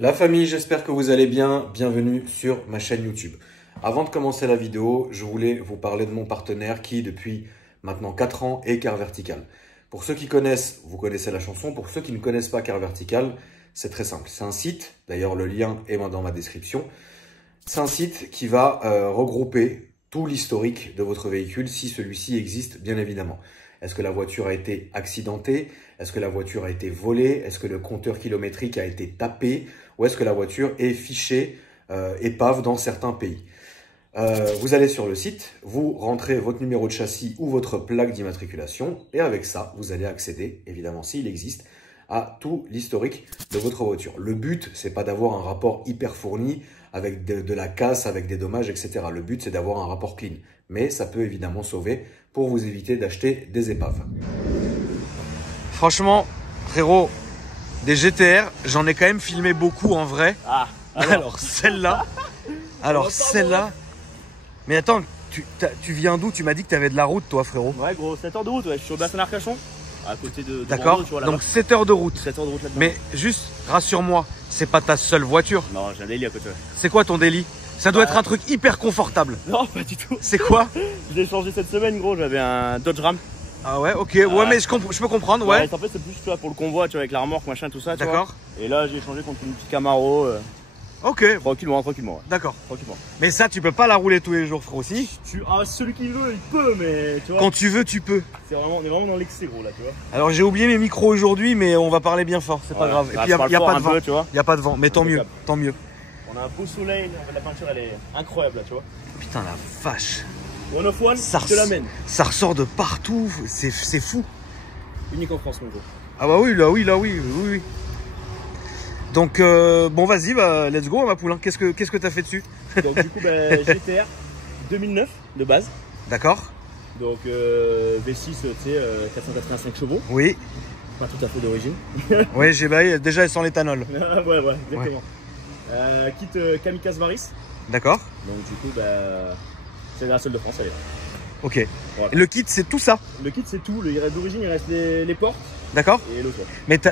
La famille, j'espère que vous allez bien. Bienvenue sur ma chaîne YouTube. Avant de commencer la vidéo, je voulais vous parler de mon partenaire qui, depuis maintenant 4 ans, est Car Vertical. Pour ceux qui connaissent, vous connaissez la chanson. Pour ceux qui ne connaissent pas Car Vertical, c'est très simple. C'est un site, d'ailleurs le lien est dans ma description. C'est un site qui va regrouper tout l'historique de votre véhicule si celui-ci existe, bien évidemment. Est-ce que la voiture a été accidentée? Est-ce que la voiture a été volée? Est-ce que le compteur kilométrique a été tapé? Ou est-ce que la voiture est fichée épave dans certains pays? Vous allez sur le site, vous rentrez votre numéro de châssis ou votre plaque d'immatriculation et avec ça, vous allez accéder, évidemment s'il existe, à tout l'historique de votre voiture. Le but, c'est pas d'avoir un rapport hyper fourni avec de la casse, avec des dommages, etc. Le but, c'est d'avoir un rapport clean. Mais ça peut évidemment sauver pour vous éviter d'acheter des épaves. Franchement, frérot, des GTR, j'en ai quand même filmé beaucoup en vrai. Ah, alors celle-là, mais attends, tu viens d'où? Tu m'as dit que tu avais de la route, toi, frérot. Ouais, gros, 7 heures de route, ouais. Je suis au bassin d'Arcachon, à côté de D'accord, donc 7 heures de route. 7 heures de route là-dedans. Mais juste, rassure-moi, c'est pas ta seule voiture. Non, j'ai un daily à côté. Ouais. C'est quoi ton délit? Ça doit être un truc hyper confortable. Non, pas du tout. C'est quoi? Je l'ai changé cette semaine, gros. J'avais un Dodge Ram. Ah ouais, ok, ouais, mais je peux comprendre, ouais. En fait, c'est plus tu vois, pour le convoi, tu vois, avec la remorque, machin, tout ça. D'accord. Et là, j'ai changé contre une petite Camaro. Ok. Tranquillement, ouais. D'accord. Tranquillement. Mais ça, tu peux pas la rouler tous les jours, frérot, aussi. Ah, celui qui veut, il peut, mais tu vois. Quand tu veux, tu peux. On est vraiment dans l'excès, gros, là, tu vois. Alors, j'ai oublié mes micros aujourd'hui, mais on va parler bien fort, c'est pas grave. Et puis, il n'y a pas de vent. Il n'y a pas de vent, mais tant mieux, tant mieux. On a un beau soleil, la peinture, elle est incroyable, là, tu vois. Putain, la vache. One of one, je te l'amène. Ça ressort de partout, c'est fou. Unique en France, mon gros. Ah bah oui, là oui. Donc bon, vas-y, bah let's go, ma poule. Hein. Qu'est-ce que t'as fait dessus? Donc du coup, bah, GTR 2009 de base. D'accord. Donc V6, tu sais, 485 chevaux. Oui. Pas tout à fait d'origine. Oui, j'ai déjà sans l'éthanol. ouais, exactement. Ouais. Kit Kamikaze Varis. D'accord. Donc du coup, bah, c'est la seule de France, allez. Ok. Voilà. Et le kit, c'est tout ça? Le kit, c'est tout. D'origine, il reste les portes. D'accord. Et le toit.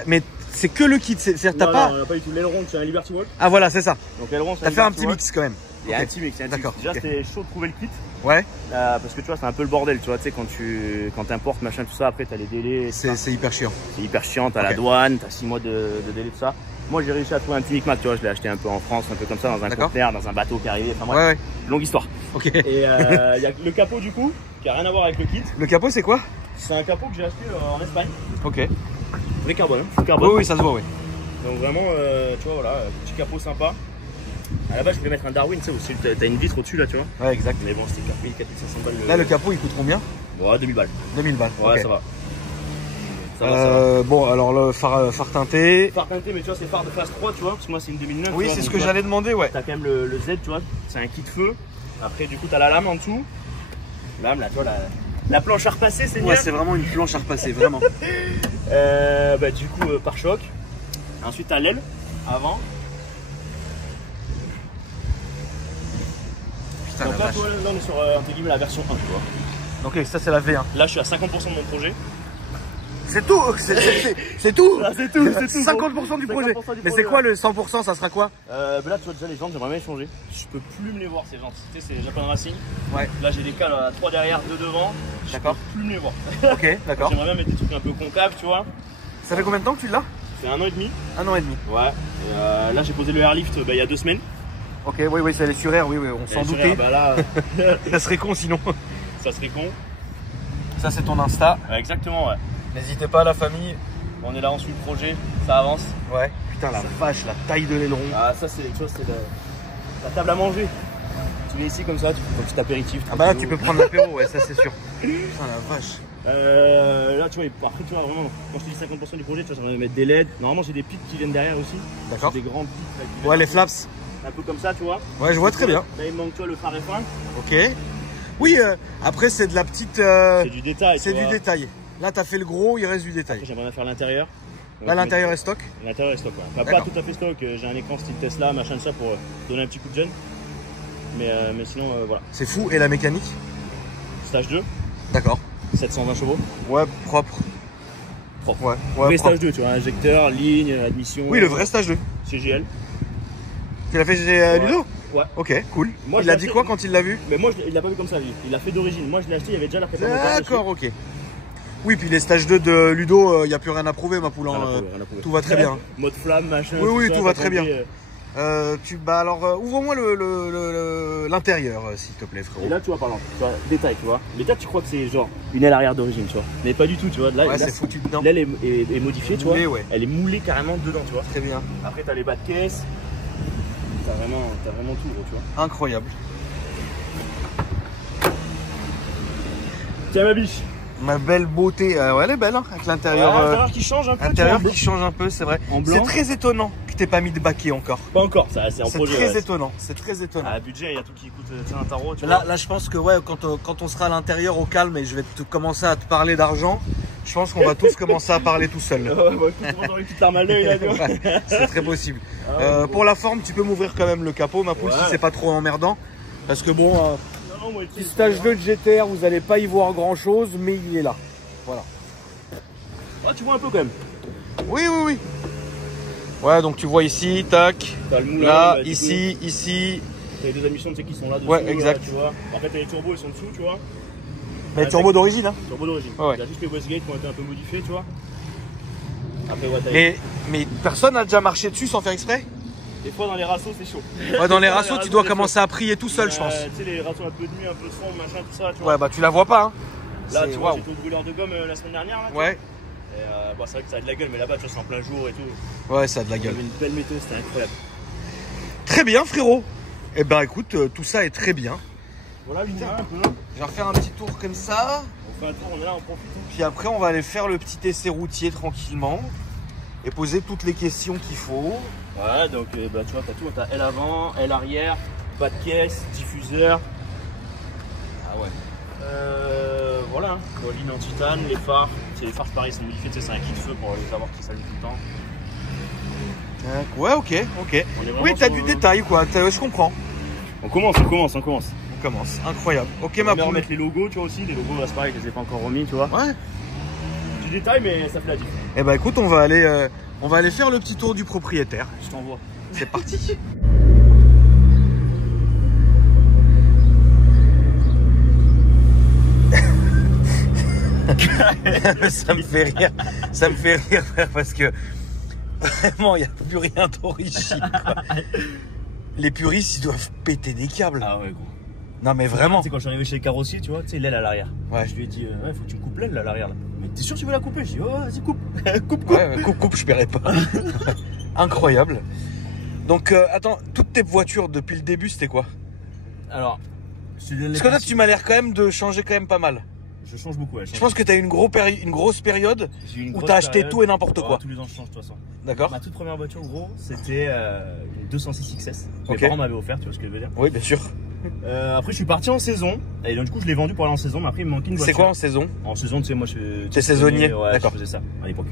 Mais c'est que le kit, c'est-à-dire t'as pas... Non, pas du tout. L'aileron, c'est un Liberty Walk. Ah voilà, c'est ça. Donc l'aileron, c'est t'as fait un petit mix quand même. Il y a un petit mix. D'accord. Déjà, c'était chaud de trouver le kit. Ouais. Parce que tu vois, c'est un peu le bordel, tu vois, tu sais, quand t'importes, machin, tout ça, après t'as les délais. C'est hyper chiant. C'est hyper chiant, t'as la douane, t'as 6 mois de délai, tout ça. Moi, j'ai réussi à trouver un petit micmac, tu vois, je l'ai acheté un peu en France, un peu comme ça, dans un conteneur, dans un bateau qui arrivait. Enfin bref, longue histoire. Ok. Et il y a le capot du coup, qui a rien à voir avec le kit. Le capot, c'est quoi? C'est un capot que j'ai acheté en Espagne. Ok. Vrai carbone, full carbone. Oui, ça se voit, oui. Donc vraiment, tu vois, voilà, petit capot sympa. À la base, je voulais mettre un Darwin, tu sais, aussi, t'as une vitre au-dessus là, tu vois. Ouais, exact. Mais bon, c'était 4000, 4500 balles. Là, le capot, il coûte combien? Ouais, 2000 balles. 2000 balles. Ouais, okay. Ça va. Ça va. Bon, alors le phare teinté. Phare teinté, mais tu vois, c'est phare de phase 3, tu vois, parce que moi, c'est une 2009. Oui, c'est ce que j'allais demander, ouais. T'as quand même le Z, tu vois, c'est un kit feu. Après, du coup, t'as la lame en dessous. Lame, là, tu vois, la planche à repasser, c'est ouais, c'est vraiment une planche à repasser, vraiment. Bah, du coup, pare-choc. Ensuite, t'as l'aile avant. Putain, donc là, toi, là, on est sur entre guillemets la version 1, tu vois. Donc ça, c'est la V1. Là, je suis à 50% de mon projet. C'est tout. C'est tout. Là, c'est tout. 50% du projet. Mais c'est quoi le 100%? Ça sera quoi? Là, tu vois déjà les jantes, j'aimerais bien les changer. Je peux plus me les voir ces jantes. Tu sais, c'est Japan Racing. Ouais. Là, j'ai des cales à 3 derrière, 2 devant. D'accord. Je peux plus me les voir. Ok, d'accord. J'aimerais bien mettre des trucs un peu concaves, tu vois. Ça fait combien de temps que tu l'as? C'est 1 an et demi. 1 an et demi. Ouais. Et là, j'ai posé le airlift il y a 2 semaines. Ok, oui, c'est les sur air, oui, on s'en doutait. Bah là, ça serait con sinon. Ça serait con. Ça, c'est ton Insta. Ouais, exactement, ouais. N'hésitez pas, la famille. On est là, on suit le projet, ça avance. Ouais. Putain, la vache, la taille de l'aileron. Ah, ça, c'est la table à manger. Tu viens ici comme ça, tu fais un petit apéritif. Ah bah là, tu peux prendre l'apéro, ouais, ça c'est sûr. Putain, la vache. Là, tu vois, après, tu vois, vraiment, quand je te dis 50% du projet, tu vois, j'aimerais mettre des LED. Normalement, j'ai des pics qui viennent derrière aussi. D'accord. Des grands pics. Ouais, les flaps. Un peu comme ça, tu vois. Ouais, je vois très bien. Là, il manque, tu vois, le phare F1. Ok. Oui, après, c'est de la petite. C'est du détail. C'est du détail. Là, t'as fait le gros, il reste du détail. J'aimerais bien faire l'intérieur. Là, l'intérieur est stock? L'intérieur est stock, ouais. Enfin, pas tout à fait stock. J'ai un écran style Tesla, machin de ça pour donner un petit coup de jeune. Mais sinon, voilà. C'est fou. Et la mécanique? Stage 2. D'accord. 720 chevaux. Ouais, propre. Propre. Ouais, vrai propre. stage 2, tu vois, injecteur, ligne, admission. Oui, le vrai stage 2. CGL. Tu l'as fait chez Ludo? Ouais. Ok, cool. Moi, il a dit quoi quand il l'a vu? Mais moi, il l'a pas vu comme ça, lui. Il l'a fait d'origine. Moi, je l'ai acheté, il y avait déjà la prépa. D'accord, ok. Oui, puis les stages 2 de Ludo, il n'y a plus rien à prouver, ma poule. Tout va très bien. Mode flamme, machin. Oui, tout va très bien. Alors, ouvre-moi l'intérieur, s'il te plaît, frérot. Et là, tu vois, par exemple, tu vois, détail, tu vois. Mais toi, tu crois que c'est genre une aile arrière d'origine, tu vois. Mais pas du tout, tu vois. Là, c'est foutu dedans. L'aile est modifiée, tu vois. Ouais. Elle est moulée carrément dedans, tu vois. Très bien. Après, t'as les bas de caisse. T'as vraiment tout, gros, tu vois. Incroyable. Tiens, ma biche. Ma belle beauté, ouais, elle est belle, hein, avec l'intérieur. L'intérieur qui change un peu. L'intérieur qui change un peu, c'est vrai. C'est très étonnant que t'aies pas mis de baquet encore. Pas encore, ça, c'est en projet. C'est très étonnant, c'est très étonnant. À budget, il y a tout qui coûte un tarot, tu vois. Là, je pense que ouais, quand on sera à l'intérieur au calme et je vais commencer à te parler d'argent, je pense qu'on va tous commencer à parler tout seul. J'aurais une petite larme à l'œil là, tu vois. C'est très possible. Pour la forme, tu peux m'ouvrir quand même le capot, ma poule, si c'est pas trop emmerdant. Parce que bon, petit stage 2 de GTR, vous n'allez pas y voir grand chose, mais il est là. Voilà. Ouais, tu vois un peu quand même. Oui. Ouais, donc tu vois ici, tac. T'as le moulin, là, ici. T'as les deux émissions, tu sais, qui sont là dessous. Ouais, exact. Là, tu vois. En fait, les turbos, ils sont dessous, tu vois. Mais turbo d'origine, hein. Turbo d'origine. Ouais. Il y a juste les Westgate qui ont été un peu modifiés, tu vois. Après, ouais, mais personne n'a déjà marché dessus sans faire exprès? Des fois, dans les rassos, c'est chaud. Ouais, dans les rassos, tu dois commencer à prier tout seul, je pense. Tu sais, les rassos un peu de nuit, un peu sombres, machin, tout ça, tu vois. Ouais, bah tu la vois pas, hein. Là, tu vois, j'étais au brûleur de gomme la semaine dernière, là. Ouais. Et c'est vrai que ça a de la gueule, mais là-bas, tu vois, c'est en plein jour et tout. Ouais, ça a de la gueule. Il y avait une belle météo, c'était incroyable. Très bien, frérot. Eh ben, écoute, tout ça est très bien. Voilà, le moulin un peu. Je vais refaire un petit tour comme ça. On fait un tour, on est là, on profite. Puis après, on va aller faire le petit essai routier tranquillement et poser toutes les questions qu'il faut. Ouais, donc tu vois, t'as tout. T'as aile avant, aile arrière, bas de caisse, diffuseur. Ah ouais. Voilà, ligne en titane, les phares. Les phares, pareil, sont modifiés, c'est un kit de feu pour les avoir qui s'allument tout le temps. Ouais, ok. Oui, t'as du détail, quoi. Je comprends. On commence. On commence, incroyable. Ok, ma poule. On va remettre les logos, tu vois aussi. Les logos, là, c'est pareil, je les ai pas encore remis, tu vois. Ouais. Du détail, mais ça fait la différence. Eh ben, écoute, on va aller faire le petit tour du propriétaire. Je t'envoie. C'est parti. Ça me fait rire, frère, parce que vraiment, il n'y a plus rien d'origine. Les puristes, ils doivent péter des câbles. Ah ouais, gros. Non, mais vraiment. Tu sais, quand je suis arrivé chez le carrossier, tu vois, tu sais, l'aile à l'arrière. Ouais. Je lui ai dit, ouais, faut que tu me coupes l'aile à l'arrière là. Mais t'es sûr que tu veux la couper? Je dis, oh, vas-y, coupe. coupe. Ouais, coupe, je paierai pas. Incroyable. Donc, attends, toutes tes voitures depuis le début, c'était quoi? Alors, parce que là, tu m'as l'air quand même de changer quand même pas mal. Je change beaucoup. Je pense que tu as une grosse période où tu as acheté tout et n'importe quoi. Tous les ans, je change de toute façon. D'accord. Ma toute première voiture, gros, c'était une 206 XS. Mes Ok. parents m'avaient offert, tu vois ce que je veux dire. Oui, bien sûr. Après, je suis parti en saison. Et donc, du coup, je l'ai vendu pour aller en saison. Mais après, il me manquait une voiture. C'est quoi en saison? En saison, tu sais, moi, je. T'es saisonnier. Ouais, d'accord. Je faisais ça à l'époque.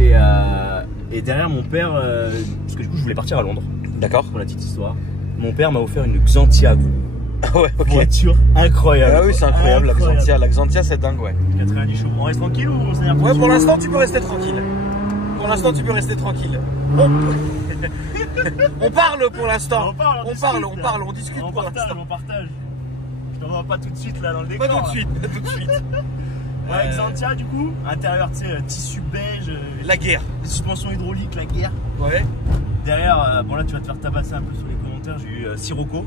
Et derrière, mon père, parce que du coup, je voulais partir à Londres. D'accord. Pour la petite histoire. Mon père m'a offert une Xantia. Ah ouais, ok. Voiture incroyable. Ah oui, c'est incroyable, la Xantia. La Xantia, c'est dingue, ouais. 90 chevaux. On reste tranquille ou on s'énerve? Ouais, pour l'instant, tu peux rester tranquille. On parle pour l'instant. On parle, on discute pour l'instant. On partage. Je t'en vois pas tout de suite là dans le décor. Pas tout de suite. Ouais, Xantia, du coup, intérieur, tu sais, tissu beige. La guerre. Suspension hydraulique, la guerre. Ouais. Derrière, bon là, tu vas te faire tabasser un peu sur les commentaires. J'ai eu Sirocco.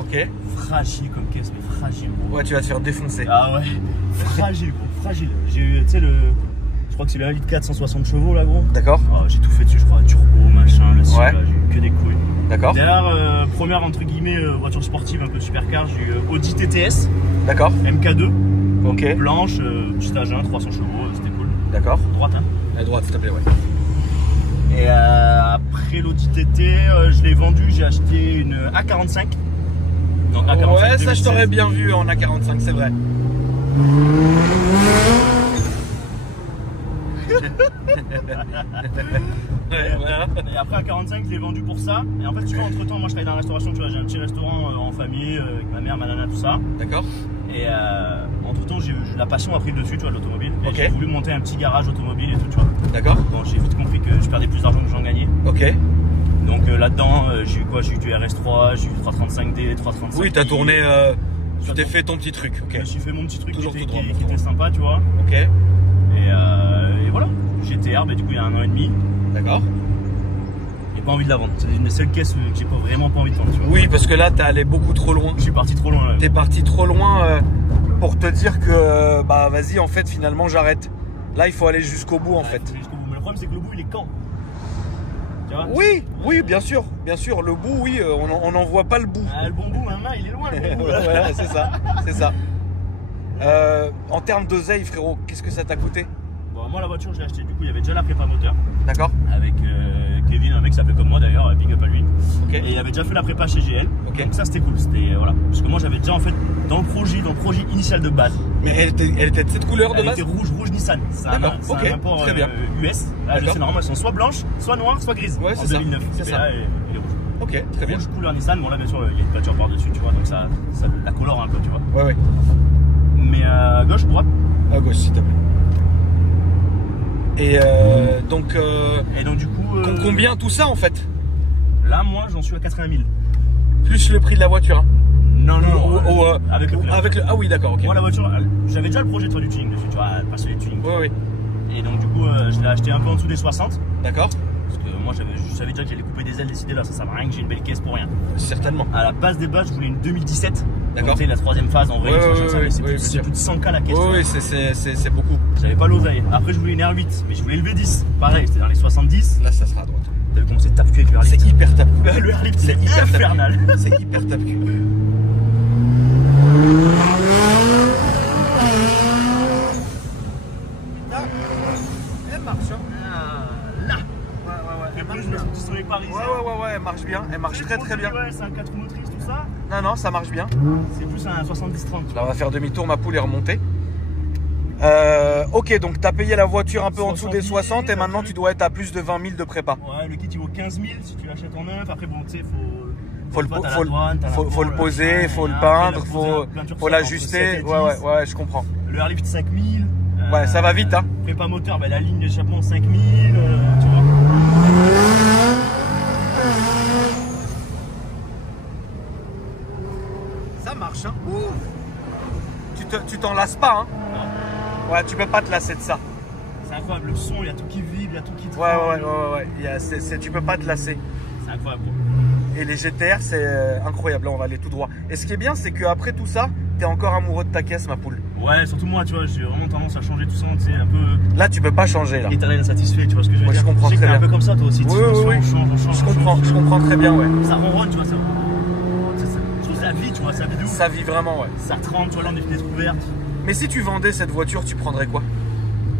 Ok. Fragile comme caisse, mais fragile, gros. Ouais, tu vas te faire défoncer. Ah ouais. Fragile, gros, fragile. J'ai eu, tu sais, je crois que c'est le 1,4 litre 160 chevaux là, gros. D'accord. Oh, j'ai tout fait dessus, je crois. Turbo, machin, le ciel, j'ai eu que des couilles. D'accord. Derrière, première entre guillemets voiture sportive, un peu de supercar, j'ai eu Audi TTS. D'accord. MK2. Ok. Blanche, petit stage 1, 300 chevaux, c'était cool. D'accord. Droite, hein. À droite, s'il te plaît, ouais. Et après l'Audi TT, je l'ai vendu, j'ai acheté une A45. Donc, A45 ouais, ça 2016. je t'aurais bien vu en A45, c'est vrai. Ouais, voilà. Et après A45, je l'ai vendu pour ça. Et en fait, tu vois, entre temps, moi je travaille dans la restauration, tu vois, j'ai un petit restaurant en famille, avec ma mère, ma nana, tout ça. D'accord. Et entre temps, la passion a pris le dessus, tu vois, de l'automobile. Et Ok. j'ai voulu monter un petit garage automobile et tout, tu vois. D'accord. Bon, j'ai vite compris que je perdais plus d'argent que j'en gagnais. Ok. Donc là-dedans, j'ai eu quoi? J'ai eu du RS3, j'ai eu 335D, 335. Oui, t'as tourné, tu t'es fait ton petit truc. Je me suis fait mon petit truc Toujours qui tout droit. était sympa, tu vois. Ok. Et voilà, GTR, du coup il y a 1 an et demi. D'accord. J'ai pas envie de la vendre. C'est une des seules caisses que j'ai vraiment pas envie de vendre, tu vois. Oui, parce que là, t'es allé beaucoup trop loin. Je suis parti trop loin. T'es parti trop loin pour te dire que, bah vas-y, en fait, finalement, j'arrête. Là, il faut aller jusqu'au bout, en fait. Jusqu'au bout. Mais le problème, c'est que le bout, il est quand? Tu vois? Oui, oui, bien sûr, bien sûr. Le bout, oui, on n'en voit pas le bout. Ah, le bon bout, hein, il est loin, le bon bout. Voilà, c'est ça, c'est ça. En termes d'oseille, frérot, qu'est-ce que ça t'a coûté? Bon, moi, la voiture, je l'ai achetée. Du coup, il y avait déjà la prépa moteur. D'accord. Avec Kevin, un mec qui s'appelait comme moi d'ailleurs, big up à lui. Ok. Et il avait déjà fait la prépa chez GL. Ok. Donc ça, c'était cool. C'était voilà. Parce que moi, j'avais déjà en fait dans le projet initial de base. Mais elle était de cette couleur de Elle base? était rouge Nissan. C'est un Ok, import très bien. US. Là, je sais normalement, elles sont soit blanches, soit noires, soit grises. Ouais, en c'est ça. 2009. C'est ça. Là, il est rouge. Ok, très bien. Rouge couleur Nissan. Bon là, bien sûr, il y a une peinture par-dessus, tu vois. Donc ça la colore un peu, tu vois. Ouais, ouais. Mais gauche, droite. À gauche, s'il te plaît. Et donc, Et donc du coup. combien tout ça en fait? Là, moi, j'en suis à 80 000. Plus le prix de la voiture, hein. Non, non, avec le prix. Ah oui, d'accord, ok. Moi, la voiture, j'avais déjà le projet de faire du tuning dessus, tu vois, passer du tuning. Oui, oui. Et donc, du coup, je l'ai acheté un peu en dessous des 60. D'accord. Parce que moi, je savais déjà que j'allais couper des ailes, décider là, ça sert à rien que j'ai une belle caisse pour rien. Certainement. À la base des bases, je voulais une 2017. D'accord. Donc, la troisième phase en vrai, c'est plus de 100K la caisse. Oui, c'est beaucoup. J'avais pas l'oseille. Après, je voulais une R8, mais je voulais le V10. Pareil, c'était dans les 70. Là, ça sera à droite. T'as vu comment c'est tape-cul avec le R8? C'est hyper tape-cul. Le R8, c'est hyper infernal. C'est hyper tape-cul. Elle marche, hein. Là. Ouais. Et plus, je me suis dit sur les Parisiens. Ouais, elle marche bien. Elle marche très bien. Ouais, c'est un 4 roues motrices, tout ça. Non, ça marche bien. C'est plus un 70-30. Là, on va faire demi-tour, ma poule est remontée. Ok, donc tu as payé la voiture un peu en dessous des 60 et maintenant tu dois être à plus de 20 000 de prépa. Ouais, le kit il vaut 15 000 si tu l'achètes en neuf. Après, bon, tu sais, faut le poser, faut le peindre, faut l'ajuster. Ouais, je comprends. Le R8 5 000. Ouais, ça va vite, hein. Prépa moteur, la ligne d'échappement 5 000. Tu vois. Ça marche, hein. Tu t'en lasses pas, hein. Non. Ouais, tu peux pas te lasser de ça. C'est incroyable, le son, il y a tout qui vibre, il y a tout qui tremble. Ouais. Tu peux pas te lasser. C'est incroyable. Et les GTR, c'est incroyable. Là, on va aller tout droit. Et ce qui est bien, c'est qu'après tout ça, t'es encore amoureux de ta caisse, ma poule. Ouais, surtout moi, tu vois, j'ai vraiment tendance à changer tout ça, tu sais, un peu. Là, tu peux pas changer, là. Éternel insatisfait, tu vois ce que je veux dire. Je comprends très bien. un peu comme ça, toi aussi. Oui. On change. Je comprends très bien, ouais. Ça ronronne, tu vois, ça. Je trouve que ça vit, tu vois, ça vit de ouf. Ça vit vraiment, ouais. Ça tremble, tu vois, là, on est fenêtres ouvertes. Mais si tu vendais cette voiture, tu prendrais quoi?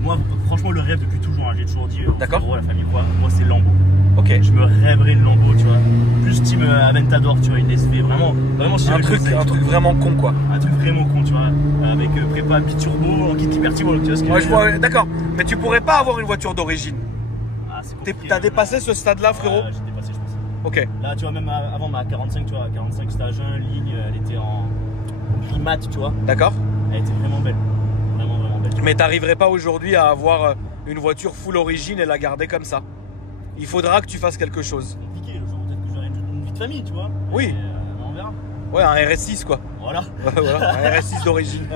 Moi, franchement, le rêve depuis toujours, hein, j'ai toujours dit, d'accord, la famille, quoi. Moi, c'est Lambo. Ok. Je me rêverais une Lambo, tu vois. Plus team Aventador, tu vois, une SV, vraiment si un truc vraiment con, quoi. Un truc vraiment con, tu vois. Avec prépa biturbo, en kit hyperturbo, tu vois ce que je veux dire. D'accord. Mais tu pourrais pas avoir une voiture d'origine. Ah, c'est compliqué. T'as dépassé ce stade-là, frérot? J'ai dépassé, je pense. Ok. Là, tu vois, même avant ma 45, tu vois, 45 stage 1, ligne, elle était en gris mat, tu vois. D'accord. Elle était vraiment belle. Vraiment belle. Mais t'arriverais pas aujourd'hui à avoir une voiture full origine et la garder comme ça. Il faudra que tu fasses quelque chose. C'est compliqué, genre peut-être que j'aurai une vie de famille, tu vois. Oui. On verra. Ouais, un RS6 quoi. Voilà. Un RS6 d'origine.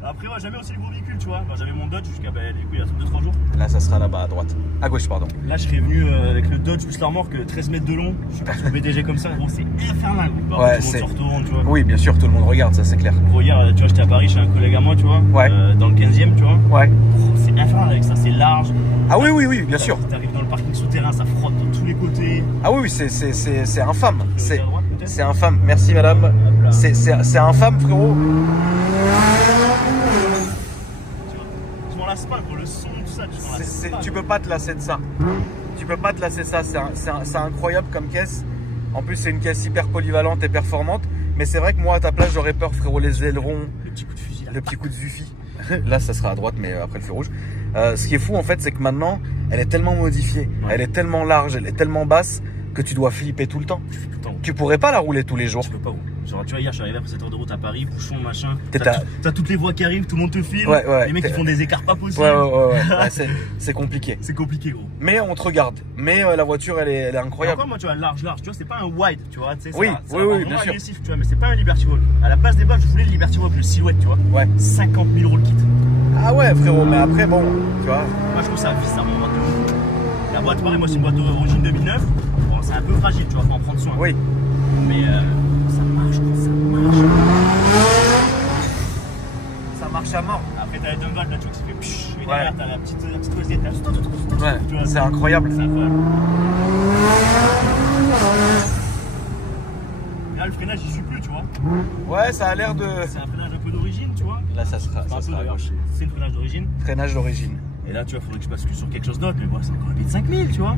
Après, ouais, j'avais aussi les gros véhicules, tu vois. J'avais mon Dodge jusqu'à du coup, il y a 2-3 jours. Là, ça sera là-bas à droite. À gauche, pardon. Là, je serais venu avec le Dodge plus la remorque, 13 mètres de long. Je suis parti au BDG comme ça. Gros, c'est infernal. Ouais, c'est. Retourne, tu vois. Oui, bien sûr, tout le monde regarde, ça c'est clair. Gros, hier, tu vois, j'étais à Paris chez un collègue à moi, tu vois. Ouais. Dans le 15e, tu vois. Ouais. C'est infernal avec ça, c'est large. Ah oui, bien sûr. T'arrives dans le parking souterrain, ça frotte de tous les côtés. Ah oui, c'est infâme. C'est infâme. Merci madame. C'est infâme, frérot. Tu m'en lasses pas, pour le son, tout ça. Tu peux pas te lasser de ça. Tu peux pas te lasser de ça. C'est incroyable comme caisse. En plus, c'est une caisse hyper polyvalente et performante. Mais c'est vrai que moi, à ta place, j'aurais peur, frérot, les ailerons. Le petit coup de fusil. Le petit coup de zufi. Là, ça sera à droite, mais après le feu rouge. Ce qui est fou, en fait, c'est que maintenant, elle est tellement modifiée. Ouais. Elle est tellement large, elle est tellement basse que tu dois flipper tout le temps. Tu fais tout le temps. Tu pourrais pas la rouler tous les jours. Tu peux pas, gros. Genre, tu vois, hier, je suis arrivé après 7 heures de route à Paris, bouchon, machin. T'as- T'as toutes les voies qui arrivent, tout le monde te filme. Ouais, les mecs, ils font des écarts pas possibles. Ouais, c'est compliqué. C'est compliqué, gros. Mais on te regarde. Mais la voiture, elle est Et incroyable. encore, moi, tu vois, large, tu vois, c'est pas un wide, tu vois. Tu sais, Oui, ça va oui, vraiment bien sûr. agressif, tu vois, mais c'est pas un Liberty Walk. À la place des balles, je voulais le Liberty Walk, le silhouette, tu vois. Ouais. 50 000 € le kit. Ah ouais, frérot, mais après, bon, tu vois. Moi, je trouve ça visse, ça remonte de ouf. La boîte, pareil, moi, c'est une boîte d'origine 2009. Bon, c'est un peu fragile, tu vois, faut en prendre soin. Oui. Mais ça marche, quoi, ça marche. Ça marche à mort. Après, t'as les dumbbells, là, tu vois, qui se fait pshh. Et Ouais. derrière, t'as la petite cosette, là. Ouais, Tu vois, c'est incroyable. C'est incroyable. Là, le freinage, j'y suis plus, tu vois. Ouais, ça a l'air de. C'est un freinage un peu d'origine, tu vois. Là, ça sera Enfin, un peu, à d'ailleurs, gauche. c'est un freinage d'origine. Freinage d'origine. Et là, tu vois, faudrait que je bascule sur quelque chose d'autre. Mais bon, c'est encore un bit de 5000, tu vois.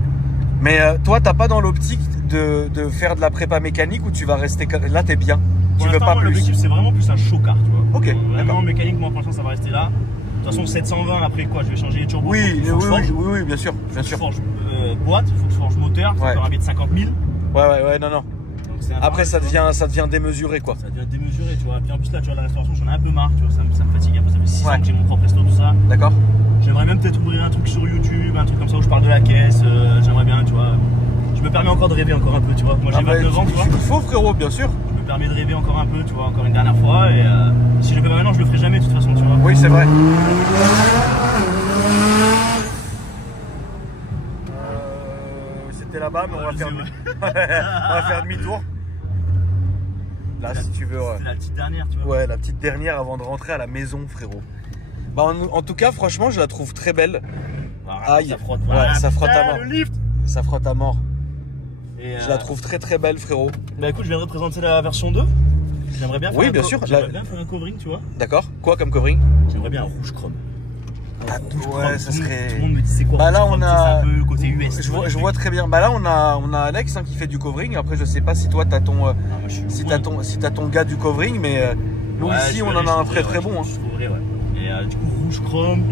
Mais toi, t'as pas dans l'optique de faire de la prépa mécanique ou tu vas rester. Là, t'es bien. Pour Tu veux l'instant, pas moi, plus. l'objectif, c'est vraiment plus un show-car, tu vois. Ok, Vraiment, d'accord. mécanique, moi, franchement, ça va rester là. De toute façon, 720, après quoi, je vais changer les turbos. Oui, Faut que je forge. oui, bien sûr. Faut que je forge boîte, il faut que je forge moteur, ça Ouais. fait un bit de 50 000. Ouais, non. Donc, c'est un Après, fardeau, ça devient démesuré, quoi. ça devient démesuré, tu vois. Puis en plus, là, tu vois, la restauration, j'en ai un peu marre, tu vois. Ça me fatigue un peu. Ça fait 6 Ouais. ans que j'ai mon propre resto, tout ça. D'accord. J'aimerais même peut-être ouvrir un truc sur YouTube, un truc comme ça où je parle de la caisse. J'aimerais bien, tu vois. Je me permets encore de rêver encore un peu, tu vois. Moi, j'ai 29 ans, tu vois. Il faut, frérot, bien sûr. Je me permets de rêver encore un peu, tu vois, encore une dernière fois. Et si je le fais pas maintenant, je le ferai jamais, de toute façon, tu vois. Oui, c'est vrai. C'était là-bas, mais on va je faire, sais, on va faire demi-tour. Là, si tu veux. C'est la petite dernière, tu vois. Ouais, la petite dernière avant de rentrer à la maison, frérot. Bah, en tout cas, franchement, je la trouve très belle. Ah, Aïe. ça frotte. Ouais, ça frotte à putain, mort. le lift. Ça frotte à mort. Et, Je la trouve très très belle, frérot. Bah écoute, je viendrai présenter la version 2. J'aimerais bien faire Oui, un bien sûr. J'aimerais bien faire un covering, tu vois. D'accord. Quoi comme covering? J'aimerais bien un rouge chrome. Ah, Rouge ouais, chrome, ça tout le monde- serait. Tout le monde me dit c'est quoi Bah rouge là, chrome, on tu sais, a- c'est un peu côté US. Je vois très bien. Bah là, on a Alex qui fait du covering. Après, je sais pas si toi, t'as ton, Ah, moi, je suis si loin. t'as ton gars du covering, mais nous Ouais, ici, je on vais en aller, a je un trouverai, très ouais, bon. Hein. Je trouverai, ouais. Et du coup, rouge chrome.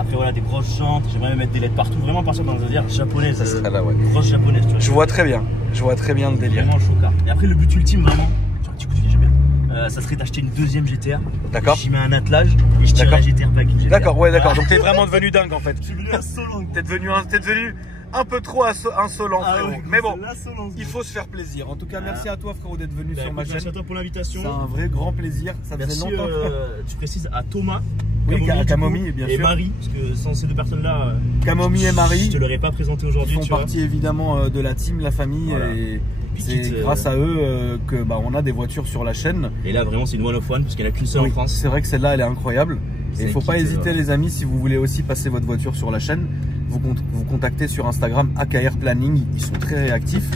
Après, voilà, des grosses jantes. J'aimerais même mettre des LED partout. Vraiment partir dans un délire japonaise. Ça serait là, ouais. Grosse japonaise, tu vois. Je vois très bien. Je vois très bien le délire. Vraiment le show-car. Et après, le but ultime, vraiment, tu vois, du coup, j'aime bien. Ça serait d'acheter une deuxième GTR. D'accord. J'y mets un attelage et je tire D'accord. la GTR back. D'accord, ouais, d'accord. Donc t'es vraiment devenu dingue en fait. Je suis venu insolent. T'es devenu un peu trop insolent, Ah frérot. ouais, Mais bon, c'est l'insolence, il gros. faut se faire plaisir. En tout cas, merci à toi, frérot, d'être venu Bah, sur ma écoute, merci chaîne. à toi pour l'invitation. C'est un vrai grand plaisir. Ça faisait Merci, longtemps. tu précises à Thomas. Oui, du coup, Camomille, bien et sûr. Marie, parce que sans ces deux personnes-là, Camomille et Marie je te l'aurais pas présenté Ils aujourd'hui. font tu vois. partie évidemment de la team, la famille. Voilà. Et Puis c'est quitte, grâce à eux que bah, on a des voitures sur la chaîne. Et là, vraiment, c'est une one of one parce qu'il n'y en a qu'une seule Oui, en France. c'est vrai que celle-là, elle est incroyable. C'est Et il faut un pas kit, hésiter, les amis, si vous voulez aussi passer votre voiture sur la chaîne, vous contactez sur Instagram AKR Planning. Ils sont très réactifs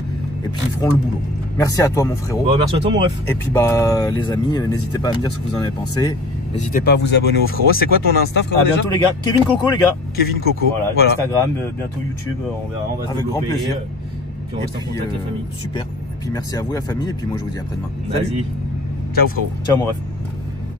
et puis ils feront le boulot. Merci à toi, mon frérot. Bon, merci à toi, mon ref. Et puis, bah, les amis, n'hésitez pas à me dire ce que vous en avez pensé. N'hésitez pas à vous abonner au frérot. C'est quoi ton Insta, frérot? À déjà bientôt, les gars. Kevin Coco, les gars. Kevin Coco. Voilà, Instagram, bientôt YouTube. On verra, on va se Avec grand développer, plaisir. Puis on Et reste en puis, contact, les familles. super. Et puis merci à vous, la famille. Et puis moi, je vous dis après-demain. Salut. Vas-y. Ciao, frérot. Ciao, mon ref.